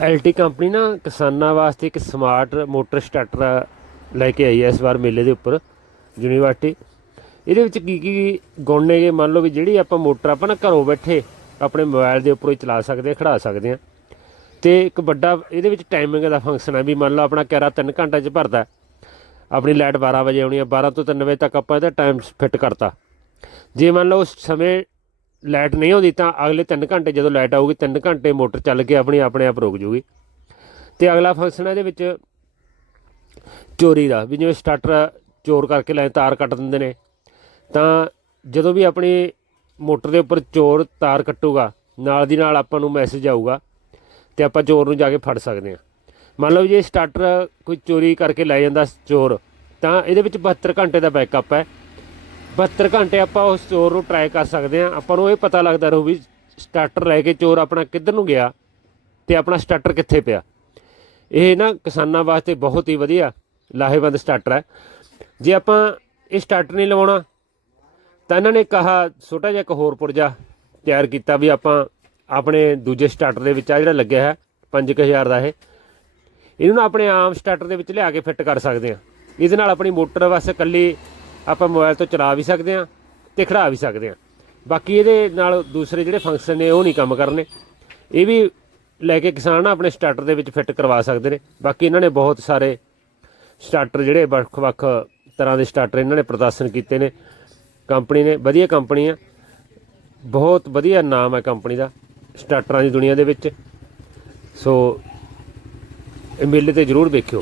LT company ਨਾ ਕਿਸਾਨਾਂ ਵਾਸਤੇ ਇੱਕ ਸਮਾਰਟ ਮੋਟਰ ਸਟਾਰਟਰ ਲੈ ਕੇ ਆਈ ਹੈ ਇਸ ਵਾਰ ਮੇਲੇ ਦੇ ਉੱਪਰ, ਯੂਨੀਵਰਸਿਟੀ। ਇਹਦੇ ਵਿੱਚ ਕੀ ਕੀ ਗੁਣ ਨੇਗੇ ਮੰਨ ਲਓ ਵੀ ਜਿਹੜੀ ਆਪਾਂ ਮੋਟਰ ਆਪਾਂ ਨਾ ਘਰੋਂ ਬੈਠੇ ਆਪਣੇ ਮੋਬਾਈਲ ਦੇ ਉੱਪਰੋਂ ਹੀ ਚਲਾ ਸਕਦੇ ਹਾਂ ਖੜਾ ਸਕਦੇ ਹਾਂ ਤੇ ਇੱਕ ਵੱਡਾ ਇਹਦੇ ਵਿੱਚ ਟਾਈਮਿੰਗ ਦਾ ਫੰਕਸ਼ਨ ਹੈ ਵੀ ਮੰਨ ਲਓ ਆਪਣਾ ਕੈਰਾ 3 ਘੰਟੇ 'ਚ ਭਰਦਾ ਆਪਣੀ ਲਾਈਟ 12 ਵਜੇ ਆਉਣੀ ਹੈ 12 ਤੋਂ 3 ਵਜੇ ਤੱਕ ਆਪਾਂ ਇਹਦਾ ਟਾਈਮ ਫਿੱਟ ਕਰਤਾ। ਜੇ ਮੰਨ ਲਓ ਉਸ ਸਮੇਂ ਲਾਈਟ ਨਹੀਂ ਆਉਂਦੀ ਤਾਂ ਅਗਲੇ 3 ਘੰਟੇ ਜਦੋਂ ਲਾਈਟ ਆਊਗੀ 3 ਘੰਟੇ ਮੋਟਰ ਚੱਲ ਕੇ ਆਪਣੀ ਆਪਣੇ ਆਪ ਰੁਕ ਜੂਗੀ। ਤੇ ਅਗਲਾ ਫੰਕਸ਼ਨ ਇਹਦੇ ਵਿੱਚ ਚੋਰੀ ਦਾ, ਵੀ ਜਿਵੇਂ ਸਟਾਰਟਰ ਚੋਰ ਕਰਕੇ ਲੈ ਤਾਰ ਕੱਟ ਦਿੰਦੇ ਨੇ। ਤਾਂ ਜਦੋਂ ਵੀ ਆਪਣੀ ਮੋਟਰ ਦੇ ਉੱਪਰ ਚੋਰ ਤਾਰ ਕੱਟੂਗਾ, ਨਾਲ ਦੀ ਨਾਲ ਆਪਾਂ ਨੂੰ ਮੈਸੇਜ ਆਊਗਾ ਤੇ ਆਪਾਂ ਚੋਰ ਨੂੰ ਜਾ ਕੇ ਫੜ ਸਕਦੇ ਹਾਂ। ਮੰਨ ਲਓ ਜੇ ਸਟਾਰਟਰ ਕੋਈ ਚੋਰੀ ਕਰਕੇ ਲੈ ਜਾਂਦਾ ਚੋਰ, ਤਾਂ ਇਹਦੇ ਵਿੱਚ 72 ਘੰਟੇ ਦਾ ਬੈਕਅਪ ਹੈ। 72 ਘੰਟੇ ਆਪਾਂ ਉਸ ਚੋਰ ਨੂੰ ਟਰਾਈ ਕਰ ਸਕਦੇ ਹਾਂ। ਆਪਾਂ ਨੂੰ ਇਹ ਪਤਾ ਲੱਗਦਾ ਰਹੂ ਵੀ ਸਟਾਰਟਰ ਲੈ ਕੇ ਚੋਰ ਆਪਣਾ ਕਿੱਧਰ ਨੂੰ ਗਿਆ ਤੇ ਆਪਣਾ ਸਟਾਰਟਰ ਕਿੱਥੇ ਪਿਆ। ਇਹ ਨਾ ਕਿਸਾਨਾਂ ਵਾਸਤੇ ਬਹੁਤ ਹੀ ਵਧੀਆ ਲਾਹੇਵੰਦ ਸਟਾਰਟਰ ਹੈ। ਜੇ ਆਪਾਂ ਇਹ ਸਟਾਰਟਰ ਨਹੀਂ ਲਵਾਉਣਾ, ਤਾਂ ਇਹਨਾਂ ਨੇ ਕਹਾ ਛੋਟਾ ਜਿਹਾ ਇੱਕ ਹੋਰ ਪੁਰਜਾ ਤਿਆਰ ਕੀਤਾ ਵੀ ਆਪਾਂ ਆਪਣੇ ਦੂਜੇ ਸਟਾਰਟਰ ਦੇ ਵਿੱਚ ਆ ਜਿਹੜਾ ਲੱਗਿਆ ਹੈ 5000 ਦਾ ਇਹ। ਇਹਨੂੰ ਨਾ ਆਪਣੇ ਆਮ ਸਟਾਰਟਰ ਦੇ ਵਿੱਚ ਲਿਆ ਕੇ ਫਿੱਟ ਕਰ ਸਕਦੇ ਹਾਂ। ਇਹਦੇ ਨਾਲ ਆਪਣੀ ਮੋਟਰ ਬਸ ਇਕੱਲੀ ਆਪਾਂ ਮੋਬਾਈਲ ਤੋਂ ਚਲਾ ਵੀ ਸਕਦੇ ਹਾਂ ਤੇ ਖੜਾ ਵੀ ਸਕਦੇ ਹਾਂ। ਬਾਕੀ ਇਹਦੇ ਨਾਲ ਦੂਸਰੇ ਜਿਹੜੇ ਫੰਕਸ਼ਨ ਨੇ, ਉਹ ਨਹੀਂ ਕੰਮ ਕਰਨੇ। ਇਹ ਵੀ ਲੈ ਕੇ ਕਿਸਾਨ ਆਪਣੇ ਸਟਾਰਟਰ ਦੇ ਵਿੱਚ ਫਿੱਟ ਕਰਵਾ ਸਕਦੇ ਨੇ। ਬਾਕੀ ਇਹਨਾਂ ਨੇ ਬਹੁਤ ਸਾਰੇ ਸਟਾਰਟਰ ਜਿਹੜੇ ਵੱਖ-ਵੱਖ ਤਰ੍ਹਾਂ ਦੇ ਸਟਾਰਟਰ ਇਹਨਾਂ ਨੇ ਪ੍ਰਦਰਸ਼ਨ ਕੀਤੇ ਨੇ। ਕੰਪਨੀ ਨੇ, ਵਧੀਆ ਕੰਪਨੀ ਆ। ਬਹੁਤ ਵਧੀਆ ਨਾਮ ਹੈ ਕੰਪਨੀ ਦਾ ਸਟਾਰਟਰਾਂ ਦੀ ਦੁਨੀਆ ਦੇ ਵਿੱਚ। ਸੋ ਇਹ ਮੇਲੇ ਤੇ ਜ਼ਰੂਰ ਵੇਖਿਓ